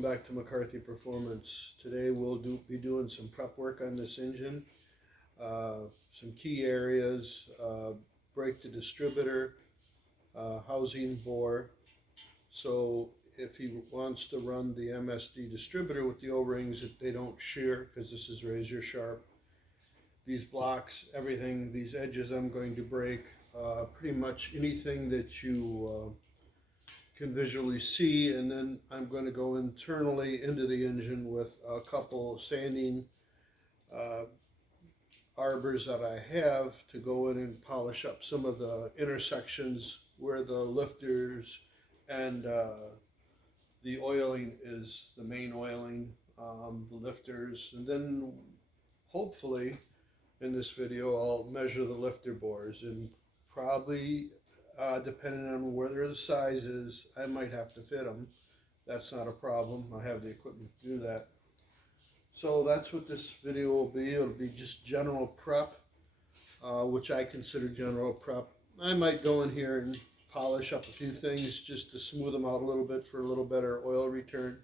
welcome back to McCarthy Performance. Today we'll be doing some prep work on this engine, some key areas, brake to distributor, housing bore. So if he wants to run the MSD distributor with the O-rings, if they don't shear, because this is razor sharp, these blocks, everything, these edges I'm going to break, pretty much anything that you can visually see, and then I'm going to go internally into the engine with a couple sanding arbors that I have to go in and polish up some of the intersections where the lifters and the oiling is the main oiling, the lifters, and then hopefully in this video I'll measure the lifter bores, and probably depending on where the size is, I might have to fit them. That's not a problem. I have the equipment to do that. So that's what this video will be. It'll be just general prep, which I consider general prep. I might go in here and polish up a few things just to smooth them out a little bit for a little better oil return.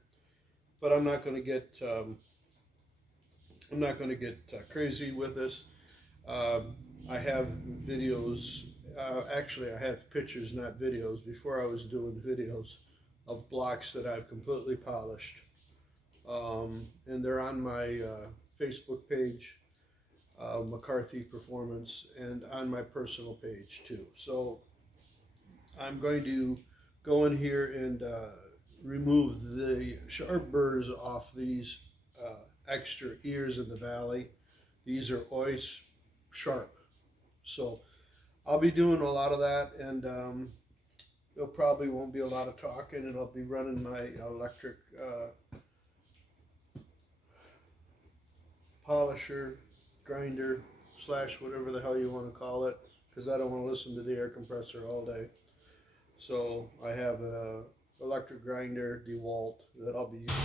But I'm not going to get crazy with this. I have videos. Actually, I have pictures, not videos, before I was doing videos of blocks that I've completely polished. And they're on my Facebook page, McCarthy Performance, and on my personal page too. So I'm going to go in here and remove the sharp burrs off these extra ears in the valley. These are always sharp. So I'll be doing a lot of that, and there probably won't be a lot of talking, and I'll be running my electric polisher, grinder, slash whatever the hell you want to call it, because I don't want to listen to the air compressor all day. So I have a electric grinder, DeWalt, that I'll be using.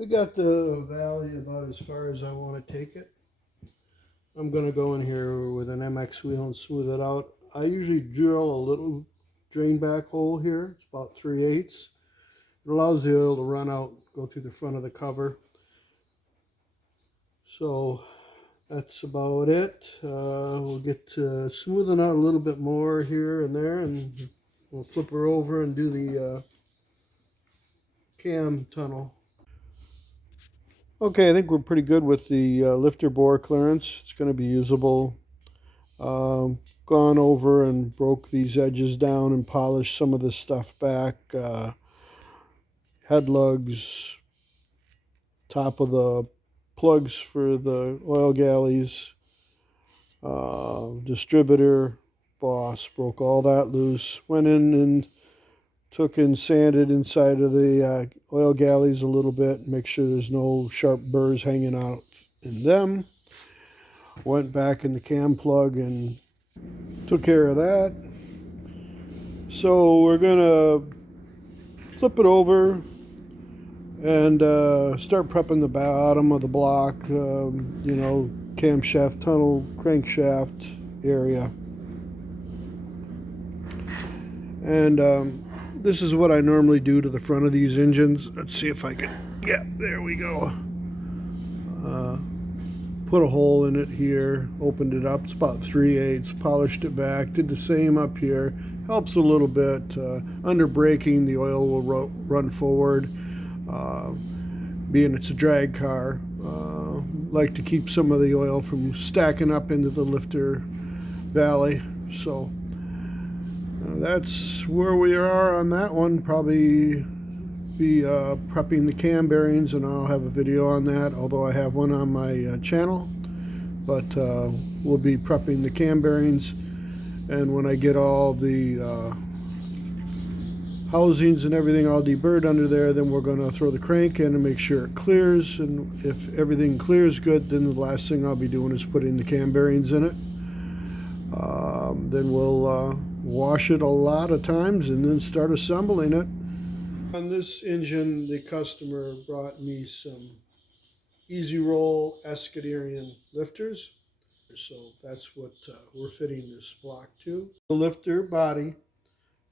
We got the valley about as far as I want to take it. I'm going to go in here with an MX wheel and smooth it out. I usually drill a little drain back hole here. It's about 3/8. It allows the oil to run out, go through the front of the cover. So that's about it. We'll get to smoothing out a little bit more here and there, and we'll flip her over and do the cam tunnel. Okay, I think we're pretty good with the lifter bore clearance. It's going to be usable. Gone over and broke these edges down and polished some of this stuff back. Head lugs, top of the plugs for the oil galleys, distributor, boss, broke all that loose. Went in and took and sanded inside of the oil galleys a little bit, make sure there's no sharp burrs hanging out in them. Went back in the cam plug and took care of that. So we're gonna flip it over and start prepping the bottom of the block, you know, camshaft, tunnel, crankshaft area. And this is what I normally do to the front of these engines. Let's see if I can, yeah, there we go. Put a hole in it here, opened it up, it's about 3/8, polished it back, did the same up here. Helps a little bit. Under braking, the oil will run forward. Being it's a drag car, like to keep some of the oil from stacking up into the lifter valley. So that's where we are on that one. Probably be prepping the cam bearings, and I'll have a video on that, although I have one on my channel. But we'll be prepping the cam bearings, and when I get all the housings and everything all deburred under there, then we're going to throw the crank in and make sure it clears. And if everything clears good, then the last thing I'll be doing is putting the cam bearings in it. Then we'll wash it a lot of times and then start assembling it. On this engine, the customer brought me some Easy Roll Escuderian lifters. So that's what we're fitting this block to. The lifter body,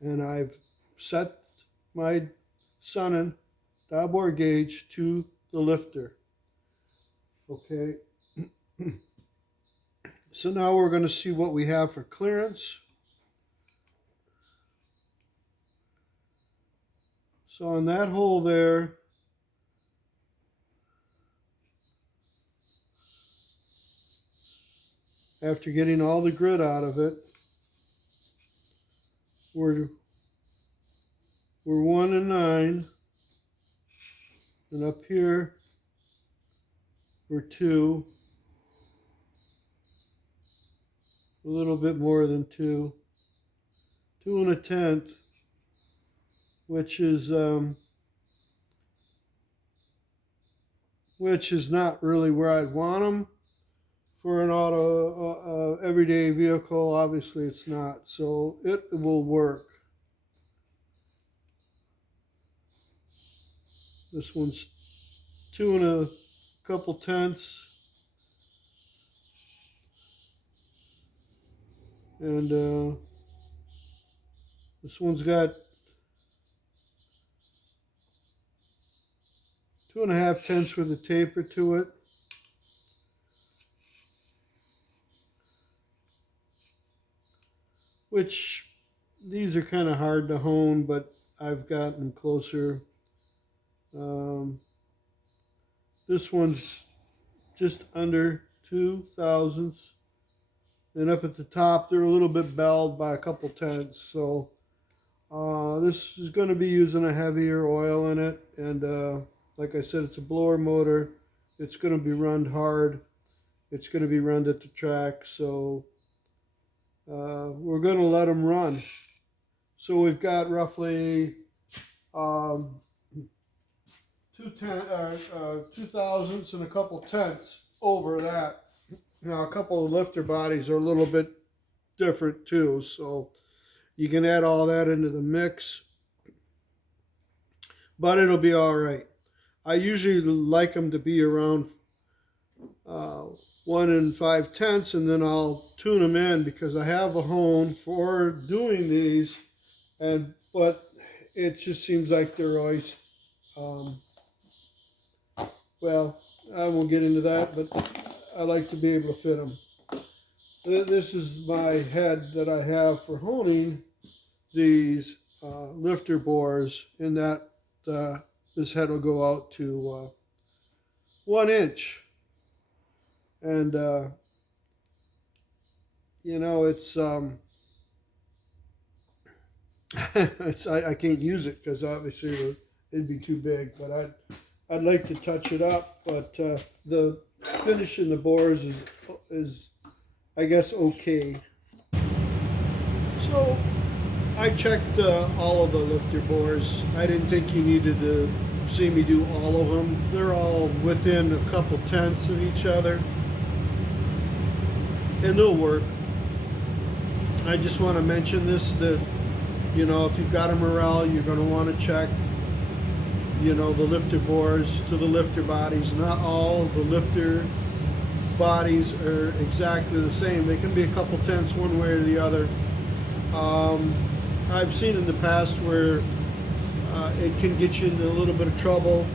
and I've set my Sonnen dial bore gauge to the lifter. Okay. So now we're going to see what we have for clearance. So on that hole there, after getting all the grit out of it, we're 1 and 9, and up here we're 2, a little bit more than 2, 2 1/10, which is not really where I'd want them for an auto everyday vehicle. Obviously it's not, so it will work. This one's 2 1/2, and this one's got 2 1/2 with a taper to it. Which these are kind of hard to hone, but I've gotten closer. This one's just under 2 thousandths, and up at the top they're a little bit belled by a couple tenths. So this is going to be using a heavier oil in it, and like I said, it's a blower motor. It's going to be run hard. It's going to be run at the track, so we're going to let them run. So we've got roughly 2 thousandths and a couple tenths over that. Now a couple of lifter bodies are a little bit different too, so you can add all that into the mix, but it'll be all right. I usually like them to be around 1 5/10, and then I'll tune them in because I have a hone for doing these, but it just seems like they're always, well, I won't get into that, but I like to be able to fit them. This is my head that I have for honing these lifter bores, in that this head will go out to 1 inch. And you know, it's I can't use it because obviously it'd be too big, but I'd like to touch it up. But the finish in the bores is I guess okay. So I checked all of the lifter bores. I didn't think you needed to see me do all of them. They're all within a couple tenths of each other, and they'll work. I just want to mention this, that, you know, if you've got a Morel, you're going to want to check, you know, the lifter bores to the lifter bodies. Not all the lifter bodies are exactly the same. They can be a couple tenths one way or the other. I've seen in the past where it can get you into a little bit of trouble.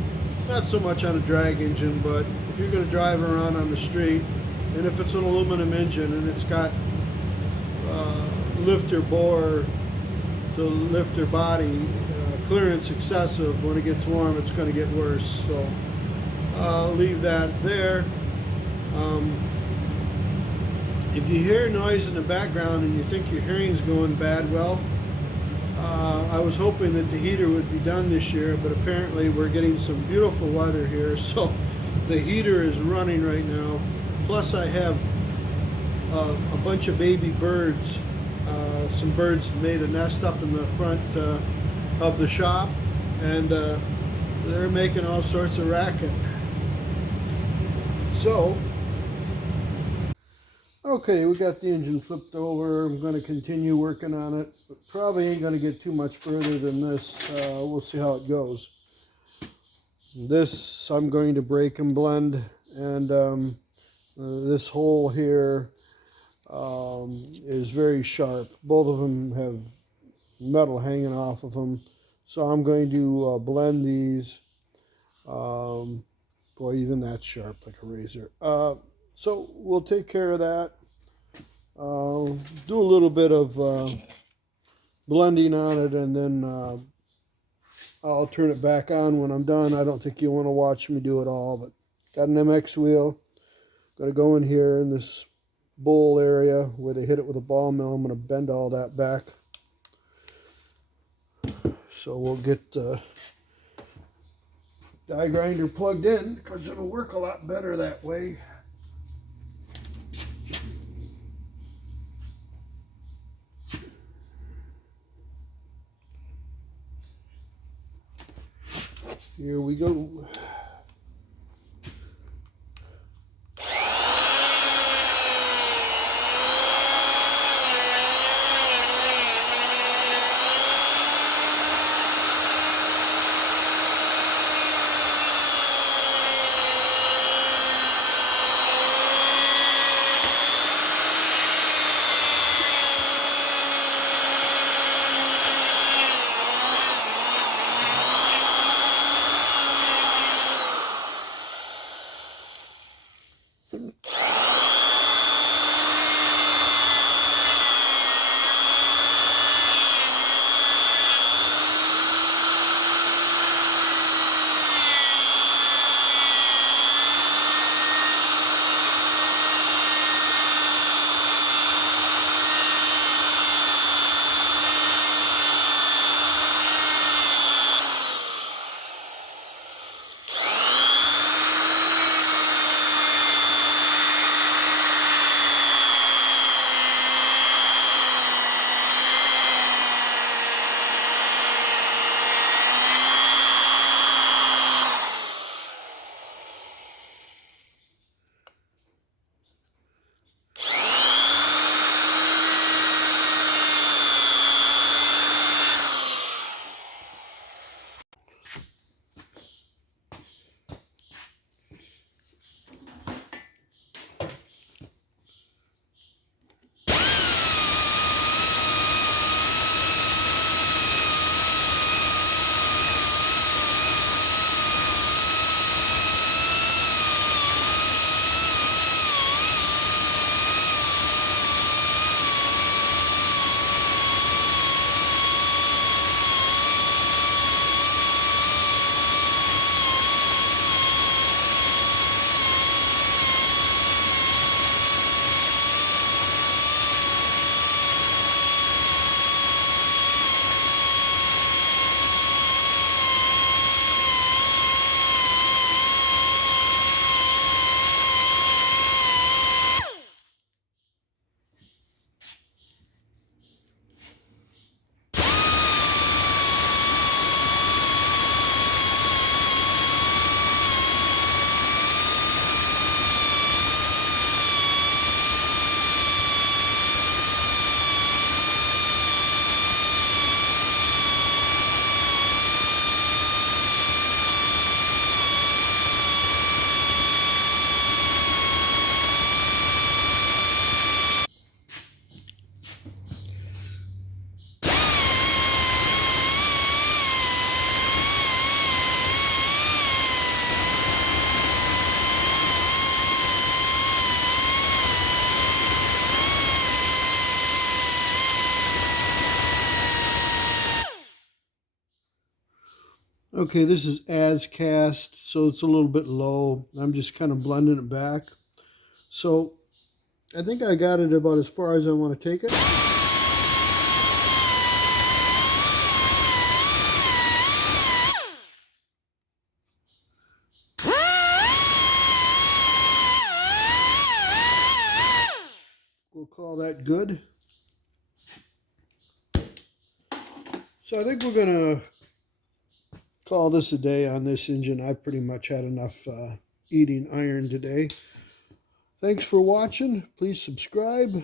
Not so much on a drag engine, but if you're going to drive around on the street, and if it's an aluminum engine and it's got lifter bore to lifter body clearance excessive, when it gets warm it's going to get worse. So I'll leave that there. If you hear noise in the background and you think your hearing's going bad, well, I was hoping that the heater would be done this year, but apparently we're getting some beautiful weather here, so the heater is running right now. Plus I have a bunch of baby birds. Some birds made a nest up in the front of the shop, and they're making all sorts of racket. So, okay, we got the engine flipped over. I'm going to continue working on it, but probably ain't going to get too much further than this. We'll see how it goes. This I'm going to break and blend, and this hole here is very sharp. Both of them have metal hanging off of them, so I'm going to blend these. Boy, even that's sharp, like a razor. So we'll take care of that. Do a little bit of blending on it, and then I'll turn it back on when I'm done. I don't think you want to watch me do it all, but got an MX wheel. Got to go in here in this bowl area where they hit it with a ball mill. I'm going to bend all that back. So we'll get the die grinder plugged in because it'll work a lot better that way. Here we go. Okay, this is as cast, so it's a little bit low. I'm just kind of blending it back. So I think I got it about as far as I want to take it. We'll call that good. So I think we're going to call this a day on this engine. I pretty much had enough eating iron today. Thanks for watching. Please subscribe.